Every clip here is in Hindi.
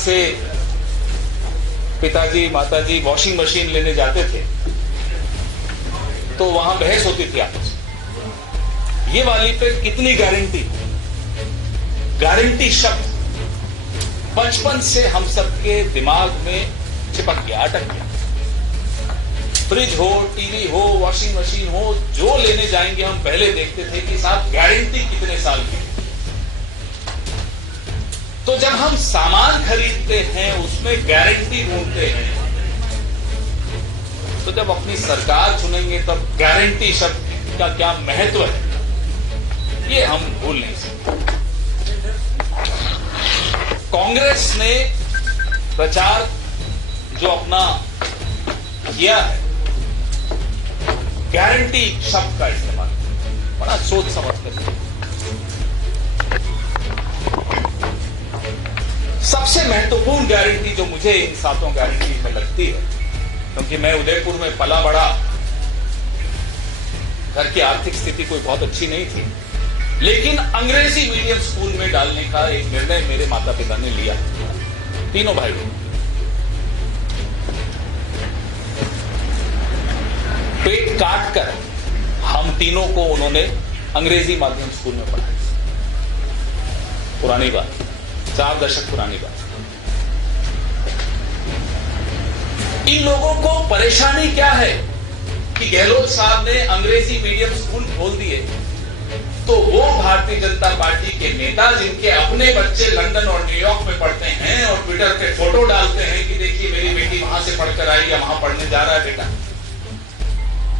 से पिताजी माताजी वॉशिंग मशीन लेने जाते थे तो वहां बहस होती थी आपस में, ये वाली पे कितनी गारंटी। गारंटी शब्द बचपन से हम सबके दिमाग में चिपक गया, अटक गया। फ्रिज हो, टीवी हो, वॉशिंग मशीन हो, जो लेने जाएंगे हम पहले देखते थे कि साहब गारंटी कितने साल की। तो जब हम सामान खरीदते हैं उसमें गारंटी ढूंढते हैं, तो जब अपनी सरकार चुनेंगे तब गारंटी शब्द का क्या महत्व है ये हम भूल नहीं सकते। कांग्रेस ने प्रचार जो अपना किया है, गारंटी शब्द का इस्तेमाल बड़ा सोच समझ कर। सबसे महत्वपूर्ण गारंटी जो मुझे इन 7 गारंटी में लगती है, क्योंकि मैं उदयपुर में पला बड़ा, घर की आर्थिक स्थिति कोई बहुत अच्छी नहीं थी, लेकिन अंग्रेजी मीडियम स्कूल में डालने का एक निर्णय मेरे माता पिता ने लिया, तीनों भाई लोग। पेट काट कर हम तीनों को उन्होंने अंग्रेजी माध्यम स्कूल में पढ़ाया। पुरानी बात, 4 दशक पुरानी बात। इन लोगों को परेशानी क्या है कि गहलोत साहब ने अंग्रेजी मीडियम स्कूल खोल दिए, तो वो भारतीय जनता पार्टी के नेता जिनके अपने बच्चे लंदन और न्यूयॉर्क में पढ़ते हैं और ट्विटर पे फोटो डालते हैं कि देखिए मेरी बेटी वहां से पढ़कर आई या वहां पढ़ने जा रहा है बेटा,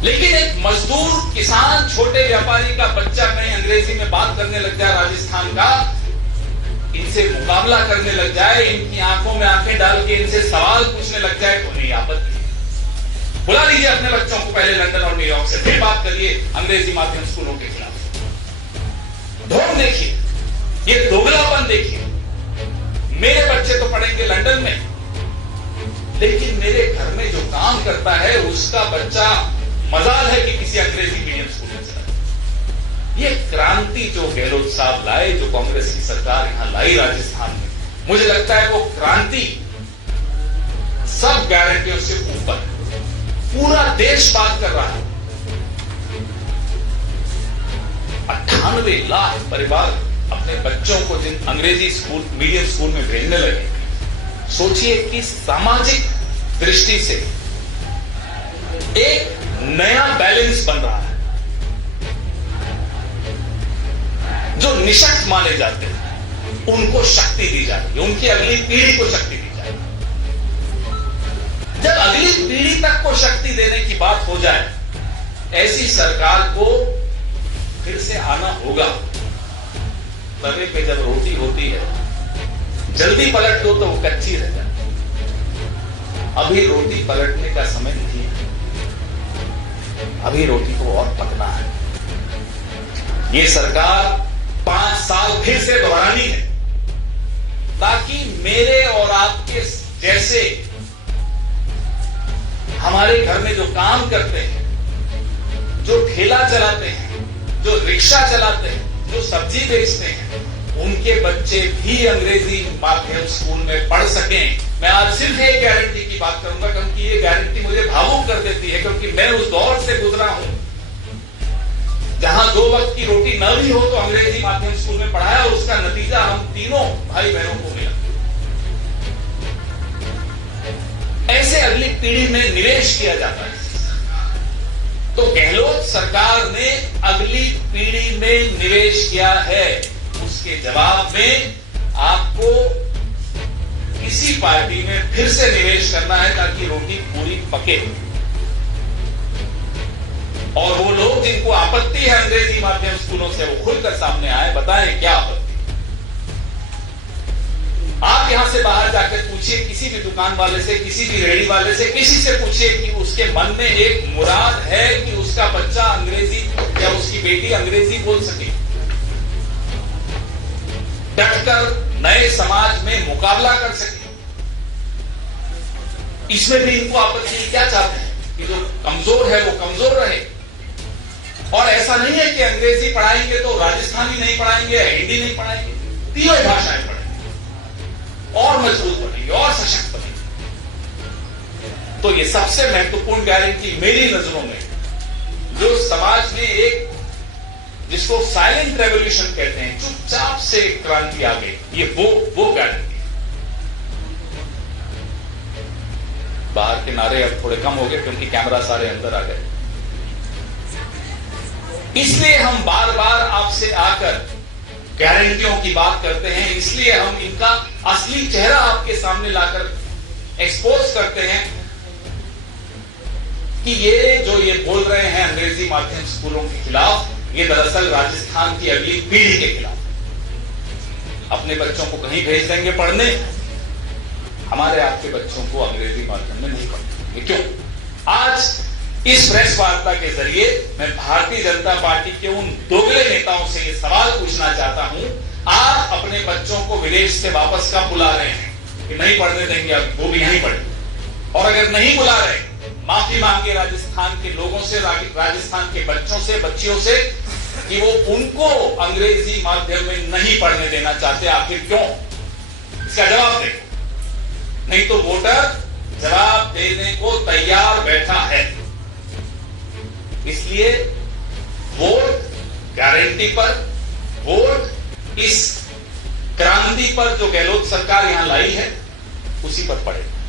लेकिन एक मजदूर, किसान, छोटे व्यापारी का बच्चा कहीं अंग्रेजी में बात करने लग जाए राजस्थान का, इनसे मुकाबला करने लग जाए, इनकी आंखों में आंखें डाल के इनसे सवाल पूछने लग जाए, तो नहीं आपत्ति। बुला लीजिए अपने बच्चों को पहले लंदन और न्यूयॉर्क से, फिर बात करिए अंग्रेजी माध्यम स्कूलों के खिलाफ। ढोंग देखिए, ये दोगलापन देखिए। मेरे बच्चे तो पढ़ेंगे लंदन में, लेकिन मेरे घर में जो काम करता है उसका बच्चा मजाल है कि किसी अंग्रेजी मीडियम स्कूल में चला। ये क्रांति जो गहलोत साहब लाए, जो कांग्रेस की सरकार यहां लाई राजस्थान में, मुझे लगता है वो क्रांति सब गारंटियों से ऊपर। पूरा देश बात कर रहा है। 98 लाख परिवार अपने बच्चों को जिन अंग्रेजी स्कूल, मीडियम स्कूल में भेजने लगे, सोचिए कि सामाजिक दृष्टि से एक नया बैलेंस बन रहा है। जो निशक्त माने जाते हैं उनको शक्ति दी जा रही है, उनकी अगली पीढ़ी को शक्ति दी जा रही है। जब अगली पीढ़ी तक को शक्ति देने की बात हो जाए, ऐसी सरकार को फिर से आना होगा। तवे पे जब रोटी होती है, जल्दी पलट दो तो वो कच्ची रह जाती है। अभी रोटी पलटने का समय नहीं है, अभी रोटी को और पकना है। ये सरकार 5 साल फिर से दोहरानी है, ताकि मेरे और आपके जैसे हमारे घर में जो काम करते हैं, जो ठेला चलाते हैं, जो रिक्शा चलाते हैं, जो सब्जी बेचते हैं, उनके बच्चे भी अंग्रेजी माध्यम स्कूल में पढ़ सकें। मैं आज सिर्फ एक गारंटी की बात करूंगा, क्योंकि ये गारंटी मुझे भावुक कर देती है, क्योंकि मैं उस दौर से गुजरा हूं जहां 2 वक्त की रोटी न भी हो तो अंग्रेजी माध्यम स्कूल में पढ़ाया, और उसका नतीजा हम तीनों भाई बहनों को मिला। ऐसे अगली पीढ़ी में निवेश किया जाता है। तो गहलोत सरकार ने अगली पीढ़ी में निवेश किया है, उसके जवाब में आपको किसी पार्टी में फिर से निवेश करना है, ताकि रोटी पूरी पके। और वो लोग जिनको आपत्ति है अंग्रेजी माध्यम स्कूलों से, वो खुलकर सामने आए, बताएं क्या आपत्ति। आप यहां से बाहर जाकर पूछिए किसी भी दुकान वाले से, किसी भी रेहड़ी वाले से, किसी से पूछिए कि उसके मन में एक मुराद है कि उसका बच्चा अंग्रेजी या उसकी बेटी अंग्रेजी बोल सके, डटकर नए समाज में मुकाबला कर सके। इसमें भी इनको आपत्ति क्या चाहते हैं कि जो कमजोर है वो कमजोर रहे। और ऐसा नहीं है कि अंग्रेजी पढ़ाएंगे तो राजस्थानी नहीं पढ़ाएंगे, हिंदी नहीं पढ़ाएंगे, तीनों भाषाएं पढ़ेंगे और मजबूत बनेंगे। तो ये सबसे महत्वपूर्ण गारंटी मेरी नजरों में, जो समाज ने एक जिसको साइलेंट रेवोल्यूशन कहते हैं, चुपचाप से क्रांति आ गई, ये वो गारंटी। बाहर के नारे अब थोड़े कम हो गए क्योंकि कैमरा सारे अंदर आ गए, इसलिए हम बार बार आपसे आकर गारंटियों की बात करते हैं, इसलिए हम इनका असली चेहरा आपके सामने लाकर एक्सपोज करते हैं कि ये बोल रहे हैं अंग्रेजी माध्यम स्कूलों के खिलाफ, ये दरअसल राजस्थान की अगली पीढ़ी के खिलाफ। अपने बच्चों को कहीं भेज देंगे पढ़ने, हमारे आपके बच्चों को अंग्रेजी माध्यम में नहीं पढ़ेंगे। क्यों? आज इस प्रेस वार्ता के जरिए मैं भारतीय जनता पार्टी के उन दोगले नेताओं से ये सवाल पूछना चाहता हूं, आप अपने बच्चों को विदेश से वापस कब बुला रहे हैं कि नहीं पढ़ने देंगे, अब वो भी यहीं पढ़े? और अगर नहीं बुला रहे, माफी मांगे राजस्थान के लोगों से, राजस्थान के बच्चों से, बच्चियों से कि वो उनको अंग्रेजी माध्यम में नहीं पढ़ने देना चाहते। आखिर क्यों? इसका जवाब दें, नहीं तो वोटर जवाब देने को तैयार बैठा है। इसलिए वोट गारंटी पर, वोट इस क्रांति पर जो गहलोत सरकार यहां लाई है, उसी पर पड़ेगा।